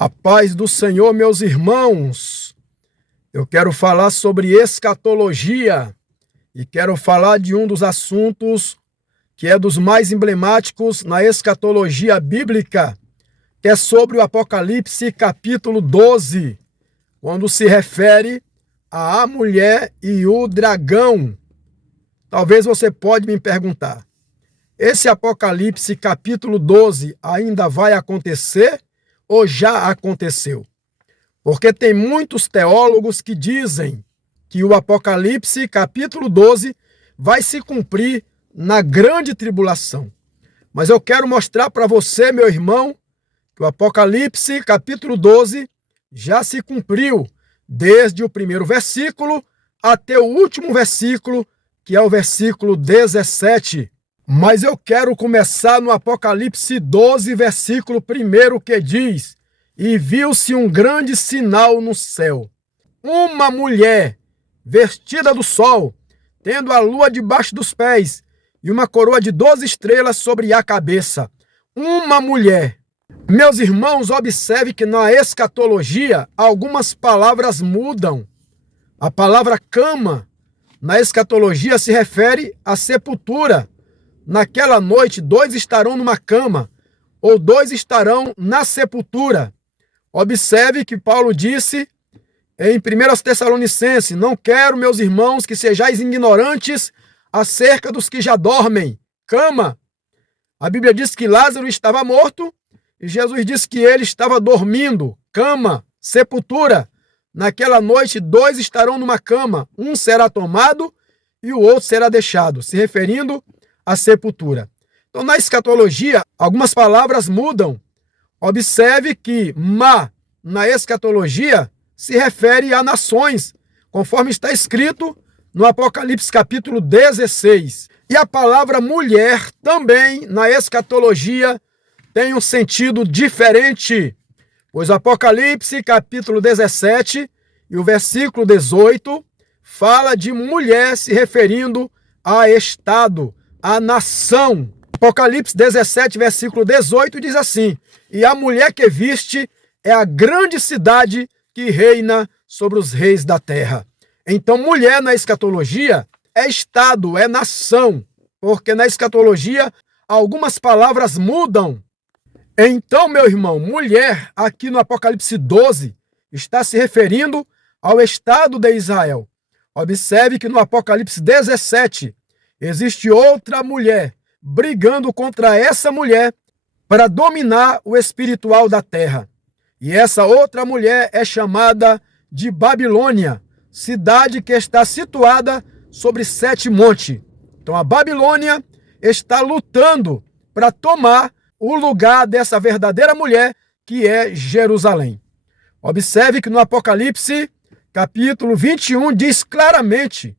A paz do Senhor, meus irmãos. Eu quero falar sobre escatologia e quero falar de um dos assuntos que é dos mais emblemáticos na escatologia bíblica, que é sobre o Apocalipse capítulo 12, quando se refere à mulher e o dragão. Talvez você pode me perguntar, esse Apocalipse capítulo 12 ainda vai acontecer ou já aconteceu? Porque tem muitos teólogos que dizem que o Apocalipse capítulo 12 vai se cumprir na grande tribulação. Mas eu quero mostrar para você, meu irmão, que o Apocalipse capítulo 12 já se cumpriu desde o primeiro versículo até o último versículo, que é o versículo 17. Mas eu quero começar no Apocalipse 12, versículo 1, que diz: E viu-se um grande sinal no céu, uma mulher vestida do sol, tendo a lua debaixo dos pés, e uma coroa de 12 estrelas sobre a cabeça. Uma mulher. Meus irmãos, observe que na escatologia algumas palavras mudam. A palavra cama, na escatologia, se refere à sepultura. Naquela noite, 2 estarão numa cama, ou 2 estarão na sepultura. Observe que Paulo disse em 1 Tessalonicenses: Não quero, meus irmãos, que sejais ignorantes acerca dos que já dormem. Cama. A Bíblia diz que Lázaro estava morto e Jesus disse que ele estava dormindo. Cama, sepultura. Naquela noite, 2 estarão numa cama, um será tomado e o outro será deixado, se referindo à sepultura. Então, na escatologia, algumas palavras mudam. Observe que na escatologia, se refere a nações, conforme está escrito no Apocalipse capítulo 16. E a palavra mulher também, na escatologia, tem um sentido diferente, pois o Apocalipse capítulo 17 e o versículo 18 fala de mulher se referindo a estado, a nação. Apocalipse 17, versículo 18 diz assim: E a mulher que viste é a grande cidade que reina sobre os reis da terra. Então, mulher na escatologia é estado, é nação, porque na escatologia algumas palavras mudam. Então, meu irmão, mulher aqui no Apocalipse 12 está se referindo ao estado de Israel. Observe que no Apocalipse 17 existe outra mulher brigando contra essa mulher para dominar o espiritual da terra. E essa outra mulher é chamada de Babilônia, cidade que está situada sobre 7 montes. Então a Babilônia está lutando para tomar o lugar dessa verdadeira mulher, que é Jerusalém. Observe que no Apocalipse, capítulo 21, diz claramente: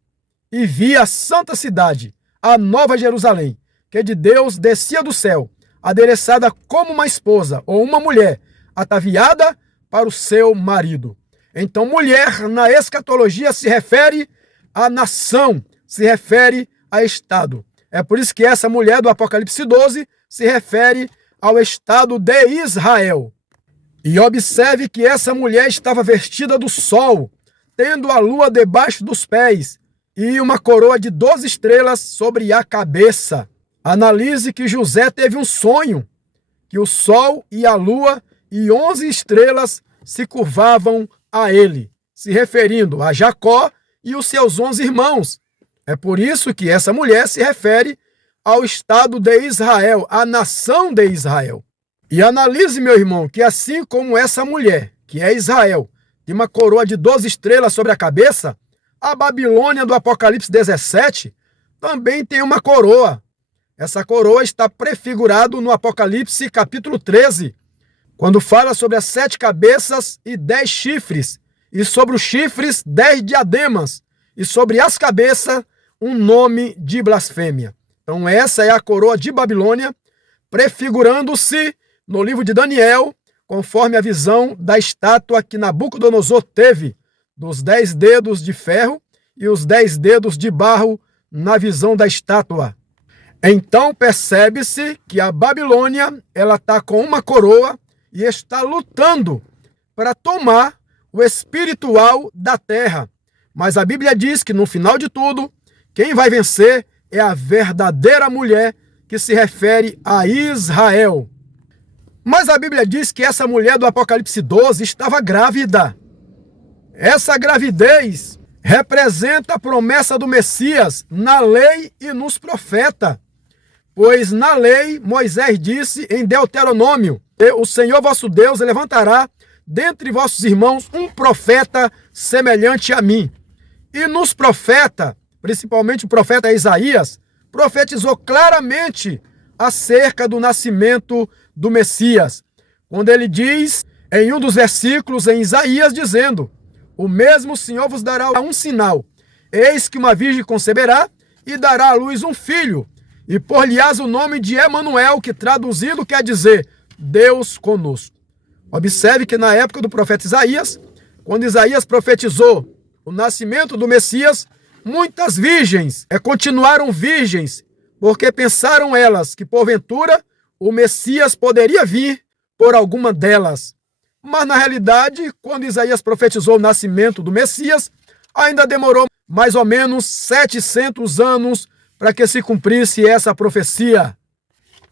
E vi a santa cidade, a nova Jerusalém, que de Deus descia do céu, adereçada como uma esposa ou uma mulher, ataviada para o seu marido. Então, mulher na escatologia se refere à nação, se refere a estado. É por isso que essa mulher do Apocalipse 12 se refere ao estado de Israel. E observe que essa mulher estava vestida do sol, tendo a lua debaixo dos pés e uma coroa de 12 estrelas sobre a cabeça. Analise que José teve um sonho, que o sol e a lua e 11 estrelas se curvavam a ele, se referindo a Jacó e os seus 11 irmãos. É por isso que essa mulher se refere ao estado de Israel, à nação de Israel. E analise, meu irmão, que assim como essa mulher, que é Israel, tem uma coroa de 12 estrelas sobre a cabeça, a Babilônia do Apocalipse 17 também tem uma coroa. Essa coroa está prefigurado no Apocalipse capítulo 13, quando fala sobre as 7 cabeças e 10 chifres, e sobre os chifres 10 diademas, e sobre as cabeças um nome de blasfêmia. Então essa é a coroa de Babilônia, prefigurando-se no livro de Daniel, conforme a visão da estátua que Nabucodonosor teve, dos 10 dedos de ferro e os 10 dedos de barro na visão da estátua. Então percebe-se que a Babilônia ela está com uma coroa e está lutando para tomar o espiritual da terra. Mas a Bíblia diz que no final de tudo, quem vai vencer é a verdadeira mulher, que se refere a Israel. Mas a Bíblia diz que essa mulher do Apocalipse 12 estava grávida. Essa gravidez representa a promessa do Messias na lei e nos profetas. Pois na lei, Moisés disse em Deuteronômio: o Senhor vosso Deus levantará dentre vossos irmãos um profeta semelhante a mim. E nos profetas, principalmente o profeta Isaías, profetizou claramente acerca do nascimento do Messias, quando ele diz em um dos versículos em Isaías, dizendo: o mesmo Senhor vos dará um sinal, eis que uma virgem conceberá e dará à luz um filho, e por-lhe-ás o nome de Emanuel, que traduzido quer dizer Deus conosco. Observe que na época do profeta Isaías, quando Isaías profetizou o nascimento do Messias, muitas virgens continuaram virgens, porque pensaram elas que porventura o Messias poderia vir por alguma delas. Mas na realidade, quando Isaías profetizou o nascimento do Messias, ainda demorou mais ou menos 700 anos para que se cumprisse essa profecia.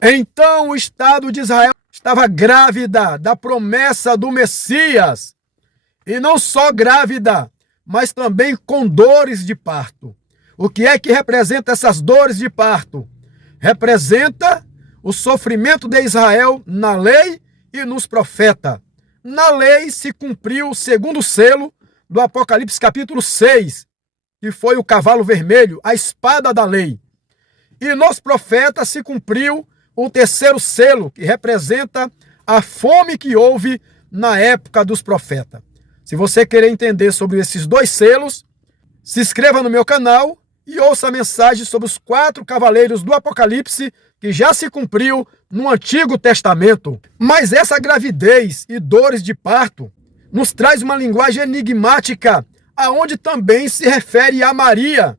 Então o Estado de Israel estava grávida da promessa do Messias. E não só grávida, mas também com dores de parto. O que é que representa essas dores de parto? Representa o sofrimento de Israel na lei e nos profetas. Na lei se cumpriu o segundo selo do Apocalipse capítulo 6, que foi o cavalo vermelho, a espada da lei. E nos profetas se cumpriu o terceiro selo, que representa a fome que houve na época dos profetas. Se você querer entender sobre esses dois selos, se inscreva no meu canal e ouça a mensagem sobre os 4 cavaleiros do Apocalipse, que já se cumpriu no Antigo Testamento. Mas essa gravidez e dores de parto nos traz uma linguagem enigmática, aonde também se refere a Maria,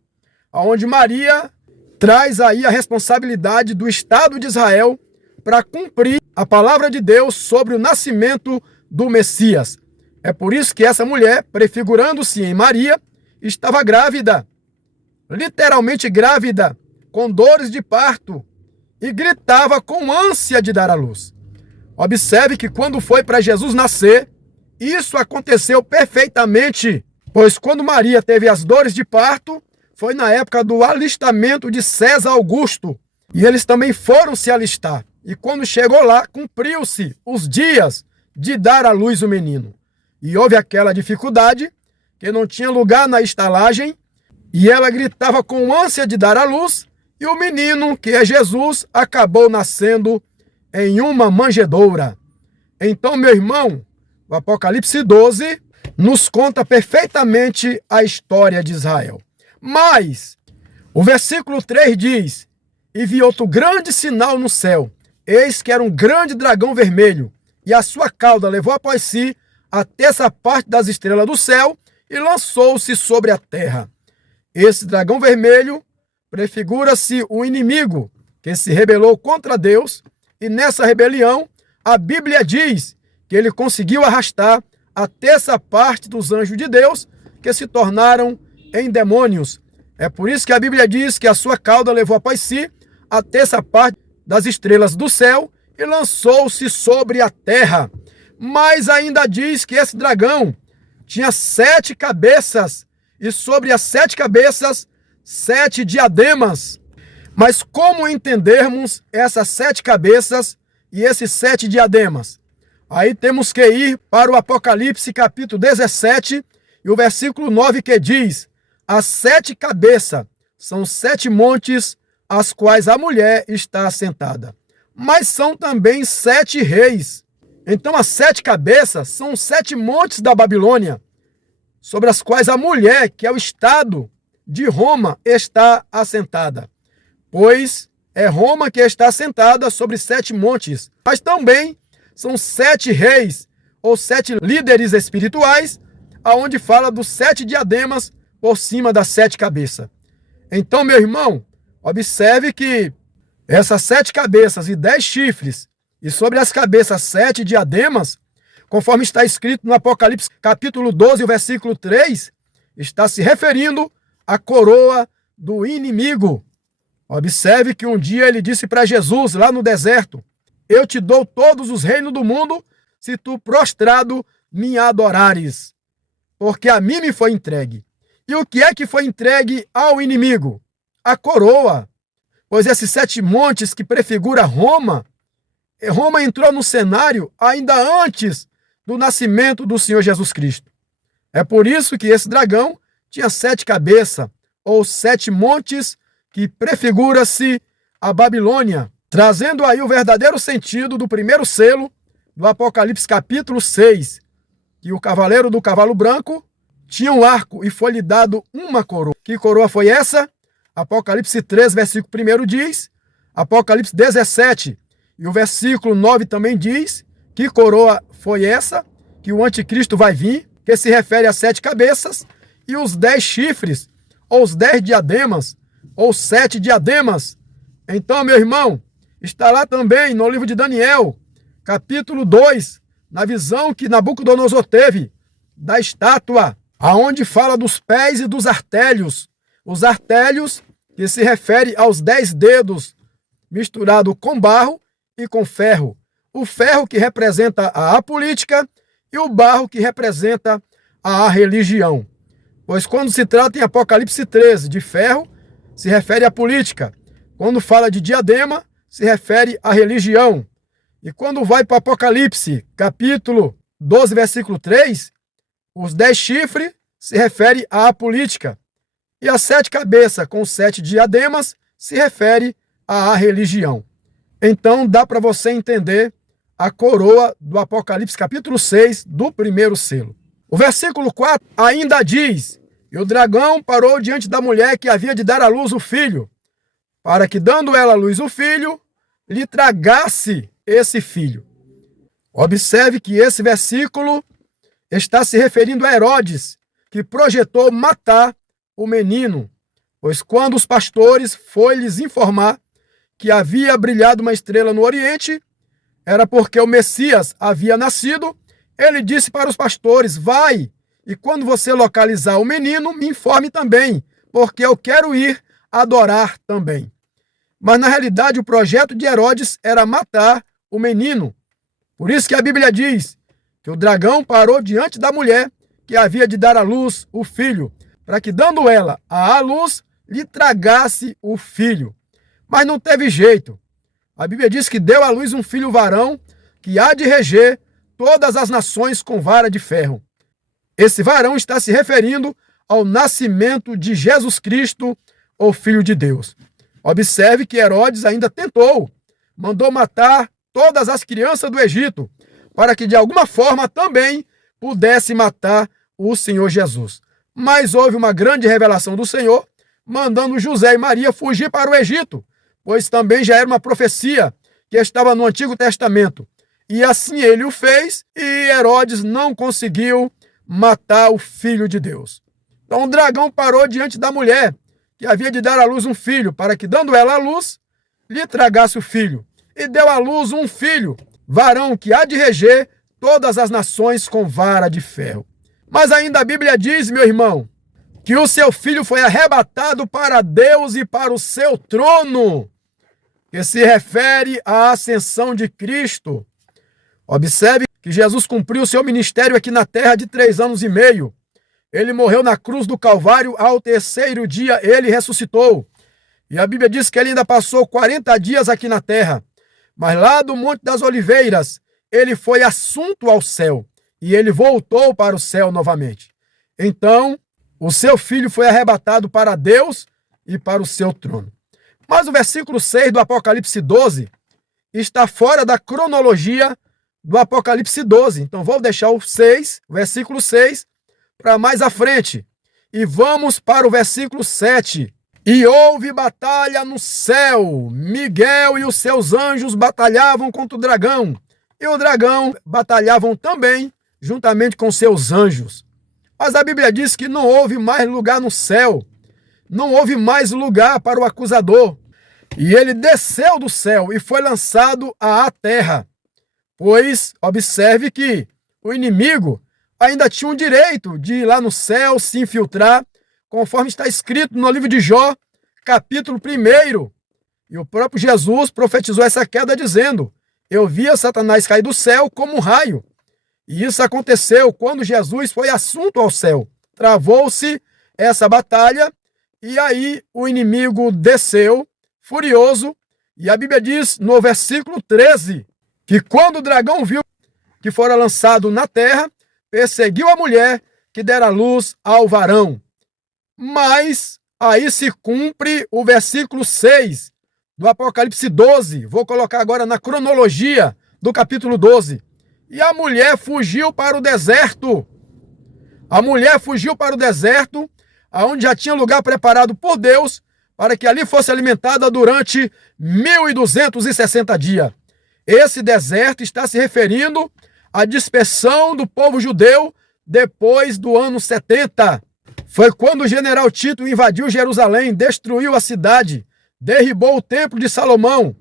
aonde Maria traz aí a responsabilidade do Estado de Israel para cumprir a palavra de Deus sobre o nascimento do Messias. É por isso que essa mulher, prefigurando-se em Maria, estava grávida, literalmente grávida, com dores de parto, e gritava com ânsia de dar à luz. Observe que quando foi para Jesus nascer, isso aconteceu perfeitamente, pois quando Maria teve as dores de parto, foi na época do alistamento de César Augusto, e eles também foram se alistar. E quando chegou lá, cumpriu-se os dias de dar à luz o menino. E houve aquela dificuldade, que não tinha lugar na estalagem, e ela gritava com ânsia de dar à luz, e o menino, que é Jesus, acabou nascendo em uma manjedoura. Então, meu irmão, o Apocalipse 12 nos conta perfeitamente a história de Israel. Mas o versículo 3 diz: e vi outro grande sinal no céu, eis que era um grande dragão vermelho, e a sua cauda levou após si a terça parte das estrelas do céu e lançou-se sobre a terra. Esse dragão vermelho prefigura-se o inimigo que se rebelou contra Deus, e nessa rebelião a Bíblia diz que ele conseguiu arrastar a terça parte dos anjos de Deus, que se tornaram em demônios. É por isso que a Bíblia diz que a sua cauda levou após si a terça parte das estrelas do céu e lançou-se sobre a terra. Mas ainda diz que esse dragão tinha 7 cabeças, e sobre as 7 cabeças, 7 diademas. Mas como entendermos essas 7 cabeças e esses 7 diademas? Aí temos que ir para o Apocalipse capítulo 17 e o versículo 9, que diz: as 7 cabeças são 7 montes, as quais a mulher está assentada. Mas são também 7 reis. Então as 7 cabeças são 7 montes da Babilônia, sobre as quais a mulher, que é o Estado de Roma, está assentada. Pois é Roma que está assentada sobre 7 montes. Mas também são 7 reis, ou 7 líderes espirituais, aonde fala dos 7 diademas por cima das 7 cabeças. Então, meu irmão, observe que essas 7 cabeças e 10 chifres, e sobre as cabeças 7 diademas, conforme está escrito no Apocalipse capítulo 12, o versículo 3, está se referindo à coroa do inimigo. Observe que um dia ele disse para Jesus, lá no deserto: eu te dou todos os reinos do mundo, se tu prostrado me adorares, porque a mim me foi entregue. E o que é que foi entregue ao inimigo? A coroa. Pois esses 7 montes que prefigura Roma entrou no cenário ainda antes do nascimento do Senhor Jesus Cristo. É por isso que esse dragão tinha 7 cabeças, ou 7 montes, que prefigura-se a Babilônia, trazendo aí o verdadeiro sentido do primeiro selo do Apocalipse capítulo 6, que o cavaleiro do cavalo branco tinha um arco e foi-lhe dado uma coroa. Que coroa foi essa? Apocalipse 3, versículo 1 diz, Apocalipse 17, e o versículo 9 também diz que coroa foi essa, que o anticristo vai vir, que se refere a 7 cabeças, e os 10 chifres, ou os 10 diademas, ou 7 diademas. Então, meu irmão, está lá também no livro de Daniel, capítulo 2, na visão que Nabucodonosor teve da estátua, aonde fala dos pés e dos artérios. Os artérios que se refere aos 10 dedos misturado com barro e com ferro. O ferro que representa a política e o barro que representa a religião. Pois quando se trata em Apocalipse 13 de ferro, se refere à política. Quando fala de diadema, se refere à religião. E quando vai para Apocalipse, capítulo 12, versículo 3, os 10 chifres se refere à política. E as 7 cabeças com 7 diademas se refere à religião. Então dá para você entender a coroa do Apocalipse capítulo 6 do primeiro selo. O versículo 4 ainda diz: e o dragão parou diante da mulher que havia de dar à luz o filho, para que, dando ela à luz o filho, lhe tragasse esse filho. Observe que esse versículo está se referindo a Herodes, que projetou matar o menino, pois quando os pastores foi lhes informar que havia brilhado uma estrela no Oriente, era porque o Messias havia nascido, ele disse para os pastores: vai, e quando você localizar o menino, me informe também, porque eu quero ir adorar também. Mas na realidade o projeto de Herodes era matar o menino. Por isso que a Bíblia diz que o dragão parou diante da mulher que havia de dar à luz o filho, para que, dando ela à luz, lhe tragasse o filho. Mas não teve jeito. A Bíblia diz que deu à luz um filho varão, que há de reger todas as nações com vara de ferro. Esse varão está se referindo ao nascimento de Jesus Cristo, o Filho de Deus. Observe que Herodes ainda tentou, mandou matar todas as crianças do Egito, para que de alguma forma também pudesse matar o Senhor Jesus. Mas houve uma grande revelação do Senhor, mandando José e Maria fugir para o Egito, pois também já era uma profecia que estava no Antigo Testamento. E assim ele o fez, e Herodes não conseguiu matar o Filho de Deus. Então o dragão parou diante da mulher, que havia de dar à luz um filho, para que, dando ela à luz, lhe tragasse o filho. E deu à luz um filho, varão, que há de reger todas as nações com vara de ferro. Mas ainda a Bíblia diz, meu irmão, que o seu filho foi arrebatado para Deus e para o seu trono, que se refere à ascensão de Cristo. Observe que Jesus cumpriu o seu ministério aqui na terra de 3 anos e meio. Ele morreu na cruz do Calvário, ao 3º dia ele ressuscitou. E a Bíblia diz que ele ainda passou 40 dias aqui na terra. Mas lá do Monte das Oliveiras, ele foi assunto ao céu. E ele voltou para o céu novamente. Então, o seu filho foi arrebatado para Deus e para o seu trono. Mas o versículo 6 do Apocalipse 12 está fora da cronologia do Apocalipse 12. Então, vou deixar o 6, o versículo 6, para mais à frente. E vamos para o versículo 7. E houve batalha no céu. Miguel e os seus anjos batalhavam contra o dragão. E o dragão batalhavam também, juntamente com seus anjos. Mas a Bíblia diz que não houve mais lugar no céu. Não houve mais lugar para o acusador. E ele desceu do céu e foi lançado à terra. Pois, observe que o inimigo ainda tinha um direito de ir lá no céu, se infiltrar, conforme está escrito no livro de Jó, capítulo 1. E o próprio Jesus profetizou essa queda dizendo: eu via Satanás cair do céu como um raio. E isso aconteceu quando Jesus foi assunto ao céu. Travou-se essa batalha e aí o inimigo desceu furioso. E a Bíblia diz no versículo 13 que quando o dragão viu que fora lançado na terra, perseguiu a mulher que dera luz ao varão. Mas aí se cumpre o versículo 6 do Apocalipse 12. Vou colocar agora na cronologia do capítulo 12. E a mulher fugiu para o deserto. A mulher fugiu para o deserto, onde já tinha lugar preparado por Deus, para que ali fosse alimentada durante 1260 dias. Esse deserto está se referindo à dispersão do povo judeu depois do ano 70. Foi quando o general Tito invadiu Jerusalém, destruiu a cidade, derribou o templo de Salomão,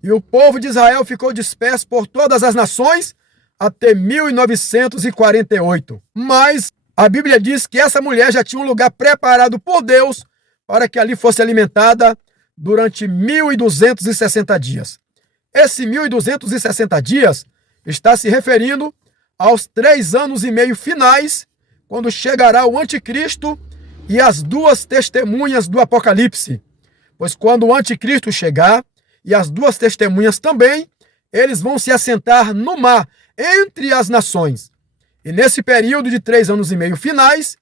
e o povo de Israel ficou disperso por todas as nações até 1948. Mas a Bíblia diz que essa mulher já tinha um lugar preparado por Deus para que ali fosse alimentada durante 1260 dias. Esse 1260 dias está se referindo aos 3 anos e meio finais, quando chegará o anticristo e as 2 testemunhas do Apocalipse. Pois quando o anticristo chegar e as 2 testemunhas também, eles vão se assentar no mar, entre as nações. E nesse período de 3 anos e meio finais,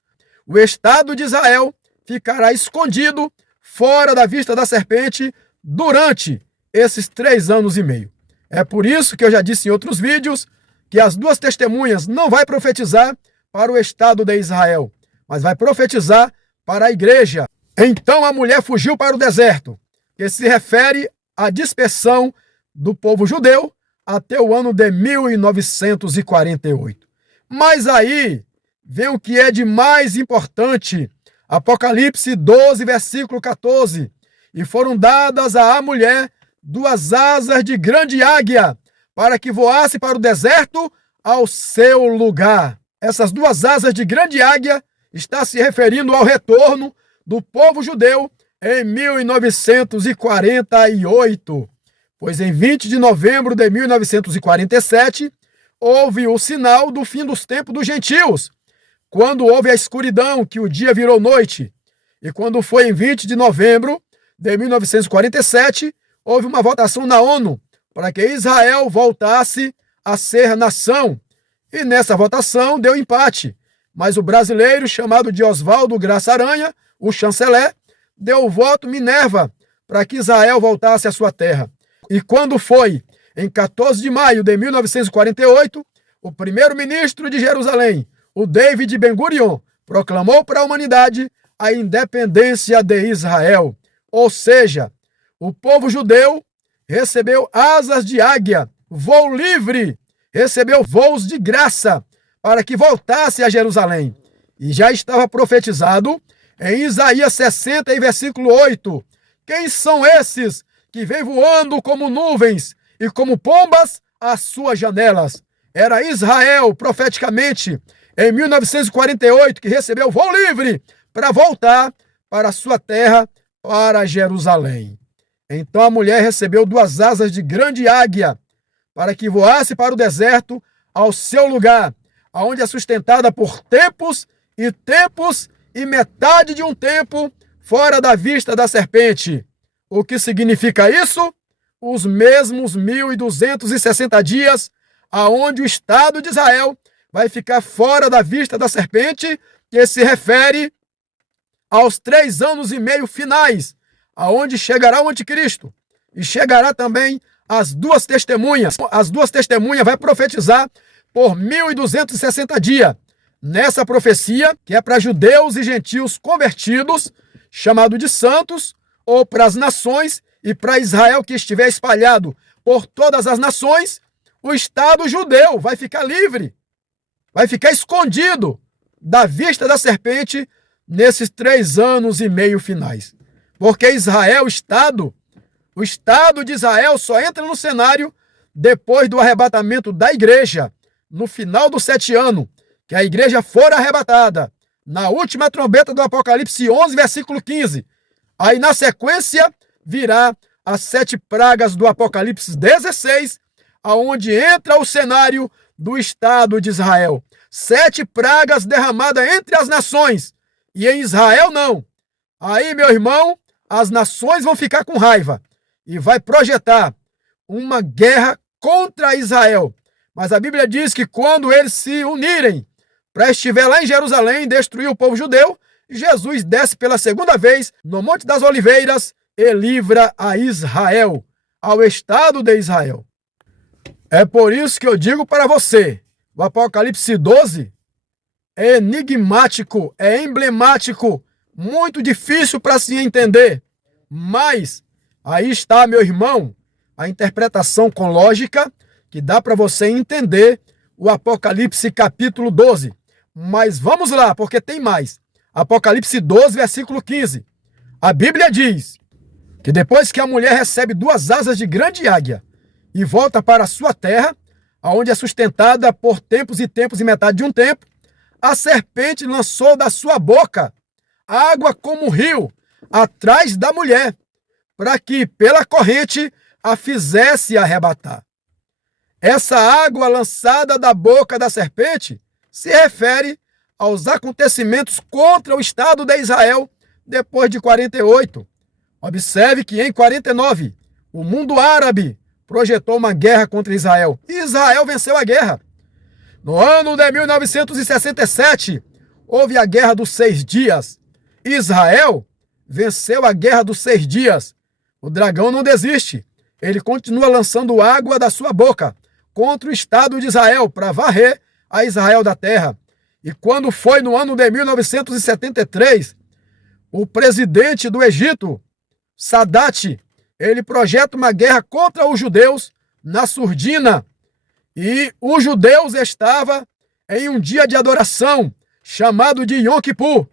o Estado de Israel ficará escondido fora da vista da serpente durante esses 3 anos e meio. É por isso que eu já disse em outros vídeos que as 2 testemunhas não vai profetizar para o Estado de Israel, mas vai profetizar para a igreja. Então a mulher fugiu para o deserto, que se refere à dispersão do povo judeu até o ano de 1948. Mas aí vem o que é de mais importante. Apocalipse 12, versículo 14. E foram dadas à mulher 2 asas de grande águia, para que voasse para o deserto ao seu lugar. Essas 2 asas de grande águia está se referindo ao retorno do povo judeu em 1948. Pois em 20 de novembro de 1947, houve o sinal do fim dos tempos dos gentios, quando houve a escuridão, que o dia virou noite. E quando foi em 20 de novembro de 1947, houve uma votação na ONU para que Israel voltasse a ser nação. E nessa votação deu empate, mas o brasileiro chamado de Oswaldo Graça Aranha, o chanceler, deu o voto Minerva para que Israel voltasse à sua terra. E quando foi em 14 de maio de 1948, o primeiro-ministro de Jerusalém, o David Ben-Gurion, proclamou para a humanidade a independência de Israel. Ou seja, o povo judeu recebeu asas de águia, voo livre, recebeu voos de graça para que voltasse a Jerusalém. E já estava profetizado em Isaías 60, e versículo 8. Quem são esses que vêm voando como nuvens e como pombas às suas janelas? Era Israel, profeticamente, em 1948, que recebeu voo livre para voltar para a sua terra, para Jerusalém. Então a mulher recebeu 2 asas de grande águia para que voasse para o deserto ao seu lugar, aonde é sustentada por tempos e metade de um tempo fora da vista da serpente. O que significa isso? Os mesmos 1260 dias aonde o Estado de Israel vai ficar fora da vista da serpente, que se refere aos 3 anos e meio finais, aonde chegará o anticristo e chegará também as 2 testemunhas. As 2 testemunhas vai profetizar por 1260 dias. Nessa profecia, que é para judeus e gentios convertidos, chamado de santos, ou para as nações e para Israel que estiver espalhado por todas as nações, o Estado judeu vai ficar livre, vai ficar escondido da vista da serpente nesses 3 anos e meio finais. Porque Israel, o Estado de Israel só entra no cenário depois do arrebatamento da igreja, no final do 7º ano, que a igreja for arrebatada, na última trombeta do Apocalipse 11, versículo 15. Aí na sequência virá as 7 pragas do Apocalipse 16, aonde entra o cenário do Estado de Israel. 7 pragas derramadas entre as nações, e em Israel não. Aí, meu irmão, as nações vão ficar com raiva e vai projetar uma guerra contra Israel. Mas a Bíblia diz que quando eles se unirem para estiver lá em Jerusalém e destruir o povo judeu, Jesus desce pela segunda vez no Monte das Oliveiras e livra a Israel, ao Estado de Israel. É por isso que eu digo para você, o Apocalipse 12 é enigmático, é emblemático, muito difícil para se entender. Mas aí está, meu irmão, a interpretação com lógica que dá para você entender o Apocalipse capítulo 12. Mas vamos lá, porque tem mais. Apocalipse 12, versículo 15. A Bíblia diz que depois que a mulher recebe 2 asas de grande águia e volta para a sua terra, aonde é sustentada por tempos e metade de um tempo, a serpente lançou da sua boca água como um rio atrás da mulher, para que pela corrente a fizesse arrebatar. Essa água lançada da boca da serpente se refere aos acontecimentos contra o Estado de Israel depois de 48. Observe que em 49, o mundo árabe projetou uma guerra contra Israel. E Israel venceu a guerra. No ano de 1967, houve a Guerra dos 6 Dias. Israel venceu a Guerra dos 6 Dias. O dragão não desiste. Ele continua lançando água da sua boca contra o Estado de Israel para varrer a Israel da terra. E quando foi no ano de 1973, o presidente do Egito, Sadat, ele projeta uma guerra contra os judeus na surdina. E os judeus estavam em um dia de adoração chamado de Yom Kippur.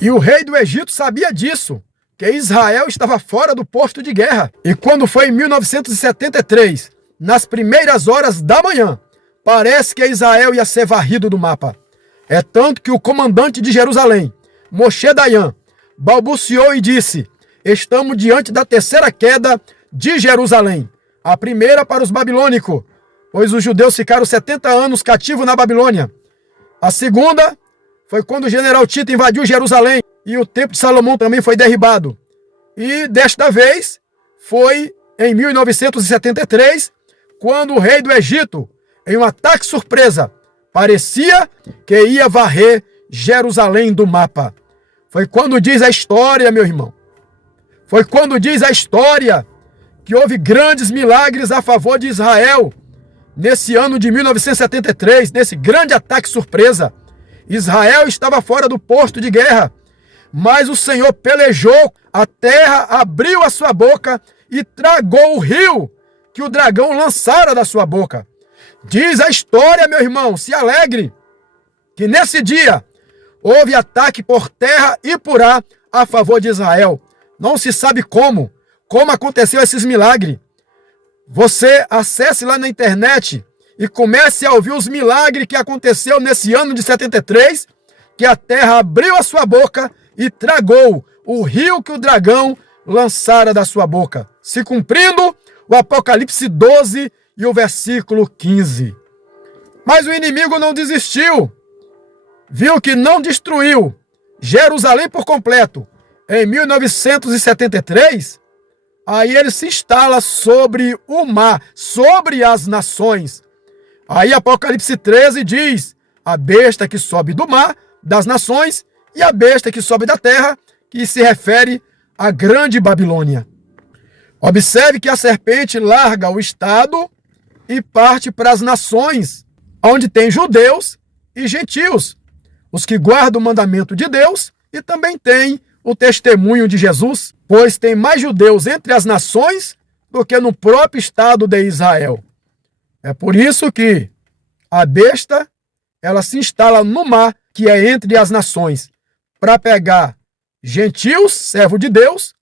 E o rei do Egito sabia disso, que Israel estava fora do posto de guerra. E quando foi em 1973, nas primeiras horas da manhã, parece que Israel ia ser varrido do mapa. É tanto que o comandante de Jerusalém, Moshe Dayan, balbuciou e disse: estamos diante da 3ª queda de Jerusalém. A primeira para os babilônicos, pois os judeus ficaram 70 anos cativos na Babilônia. A segunda foi quando o general Tito invadiu Jerusalém e o Templo de Salomão também foi derribado. E desta vez foi em 1973, quando o rei do Egito, em um ataque surpresa, parecia que ia varrer Jerusalém do mapa. Foi quando diz a história, meu irmão. Foi quando diz a história que houve grandes milagres a favor de Israel. Nesse ano de 1973, nesse grande ataque surpresa, Israel estava fora do posto de guerra, mas o Senhor pelejou, a terra abriu a sua boca e tragou o rio que o dragão lançara da sua boca. Diz a história, meu irmão, se alegre, que nesse dia houve ataque por terra e por ar a favor de Israel. Não se sabe como aconteceu esses milagres. Você acesse lá na internet e comece a ouvir os milagres que aconteceu nesse ano de 73, que a terra abriu a sua boca e tragou o rio que o dragão lançara da sua boca, se cumprindo o Apocalipse 12 e o versículo 15. Mas o inimigo não desistiu. Viu que não destruiu Jerusalém por completo em 1973, aí ele se instala sobre o mar, sobre as nações. Aí Apocalipse 13 diz: a besta que sobe do mar, das nações, e a besta que sobe da terra, que se refere à grande Babilônia. Observe que a serpente larga o Estado e parte para as nações, onde tem judeus e gentios, os que guardam o mandamento de Deus e também tem o testemunho de Jesus, pois tem mais judeus entre as nações do que no próprio Estado de Israel. É por isso que a besta, ela se instala no mar, que é entre as nações, para pegar gentios, servos de Deus,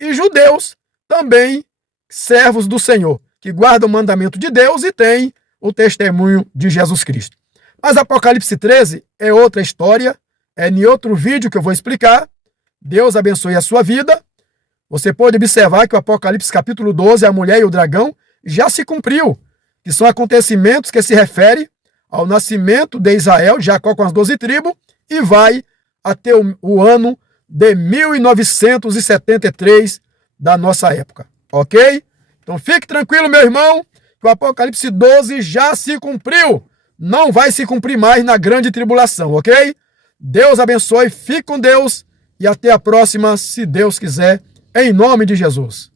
e judeus, também servos do Senhor, que guardam o mandamento de Deus e têm o testemunho de Jesus Cristo. Mas Apocalipse 13 é outra história, é em outro vídeo que eu vou explicar. Deus abençoe a sua vida. Você pode observar que o Apocalipse capítulo 12, a mulher e o dragão, já se cumpriu, que são acontecimentos que se referem ao nascimento de Israel, Jacó com as 12 tribos, e vai até o ano de 1973 da nossa época, ok? Então fique tranquilo, meu irmão, que o Apocalipse 12 já se cumpriu. Não vai se cumprir mais na grande tribulação, ok? Deus abençoe, fique com Deus e até a próxima, se Deus quiser, em nome de Jesus.